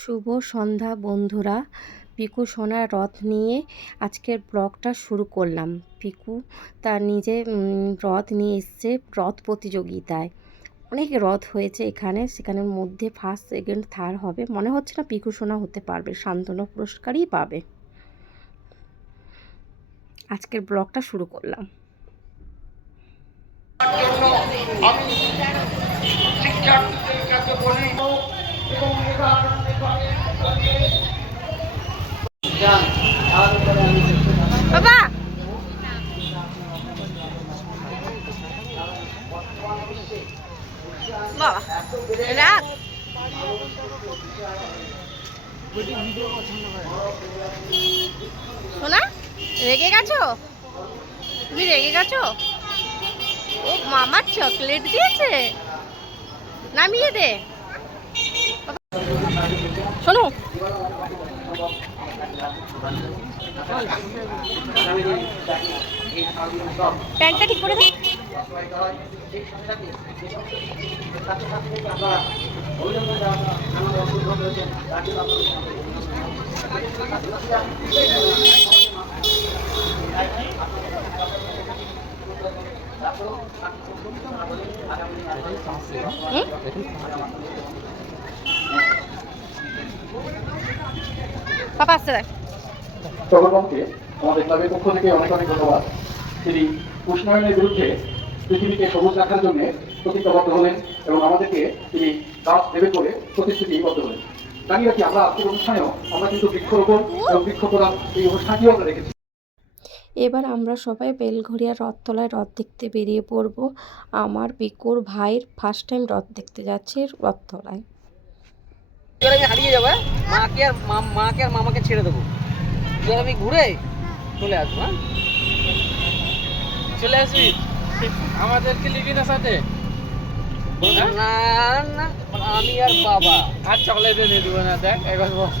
শুভ সন্ধ্যা, বন্ধুরা। পিকু সোনার রথ নিয়ে আজকের ব্লগটা শুরু করলাম। পিকু তার নিজে রথ নিয়ে এসছে রথ প্রতিযোগিতায়। অনেক রথ হয়েছে এখানে সেখানের মধ্যে ফার্স্ট সেকেন্ড থার্ড হবে। মনে হচ্ছে না পিকু, সোনা হতে পারবে। শান্তনু পুরস্কারই পাবে। আজকের ব্লগটা শুরু করলাম। শিক্ষার্থীদের কাছে বলি রাখ। সোনা রেগে গেছো? তুমি রেগে গেছো? ও মামা চকলেট দিয়েছে। নামিয়ে দে শোনো প্যান্টটা ঠিক করে দে হুম? পাপা প্রবর্তনকে আমাদের ক্লাবের পক্ষ থেকে অনেক অনেক ধন্যবাদ। তিনি উষ্ণায়নের বিরুদ্ধে পৃথিবীকে সবুজ রাখার জন্য প্রতিজ্ঞাবদ্ধ হলেন এবং আমাদেরকে তিনি গাছ দেবে করে প্রতিশ্রুতিবদ্ধ হলেন। জানি রাখি আমরা আজকের অনুষ্ঠানেও আমরা কিন্তু বৃক্ষরোপণ এবং বৃক্ষ প্রদান এই অনুষ্ঠানটিও আমরা রেখেছি এবার আমরা সবাই বেলঘরিয়া রথতলায় রথ দেখতে বেরিয়ে পড়ব। আমার বিকুর ভাইয়ের ফার্স্ট টাইম রথ দেখতে যাচ্ছে রথতলায়। এবার আমি হারিয়ে যাব হ্যাঁ? মাকে আর মা- মাকে আর মামাকে ছেড়ে দেবো। আমি ঘুরে চলে আসব হ্যাঁ? চলে আসবি? আমাদেরকে লিবি না সাথে? না না আমি আর বাবা। আর চকলেট এনে দেবো না দেখ একবার বস